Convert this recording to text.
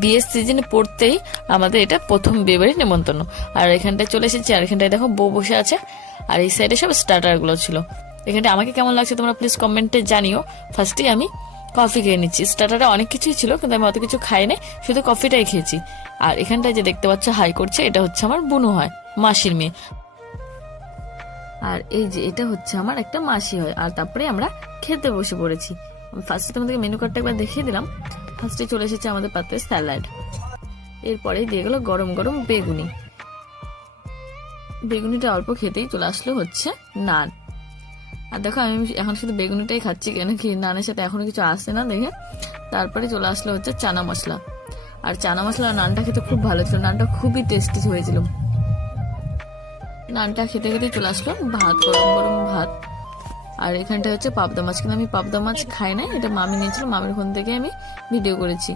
বিয়ের সিজনে পড়তেই আমাদের এটা প্রথম বিয়েবাড়ির নেমন্তন্ন। আর এখানটায় চলে এসেছি, আর এখানটায় দেখো বউ বসে আছে, আর এই সাইডে সব স্টার্টার গুলো ছিল। এখানটা আমাকে কেমন লাগছে তোমরা প্লিজ কমেন্টে জানিও। ফার্স্টেই আমি কফি খেয়ে নিচ্ছি। স্টার্টারে অনেক কিছুই ছিল, কিন্তু আমি অত কিছু খাই নাই, শুধু কফিটাই খেয়েছি। আর এখানটায় যে দেখতে পাচ্ছ হাই করছে, এটা হচ্ছে আমার বুনু হয়, মাসির মেয়ে। আর এই যে এটা হচ্ছে আমার একটা মাসি হয়। আর তারপরে আমরা খেতে বসে পড়েছি। ফার্স্টে তোমাদেরকে মেনু কার্ডটা একবার দেখিয়ে দিলাম। ফার্স্টে চলে এসেছে আমাদের পাতে স্যালাড, এরপরে দিয়ে গেল গরম গরম বেগুনি। বেগুনিটা অল্প খেতেই চলে আসলো হচ্ছে নান। আর দেখো আমি এখন শুধু বেগুনিটাই খাচ্ছি, কেন কি নানের সাথে এখনো কিছু আসছে না দেখে। তারপরে চলে আসলো হচ্ছে চানা মশলা। আর চানা মশলা নানটা খেতে খুব ভালো ছিল, নানটা খুবই টেস্টি হয়েছিল। নানটা খেতে খেতে চলে আসলো ভাত, গরম গরম ভাত। আর এখানটা হচ্ছে পাবদা মাছ, কিন্তু আমি পাবদা মাছ খাই না, এটা মামি নিয়েছিল, মামির ফোন থেকে আমি ভিডিও করেছি।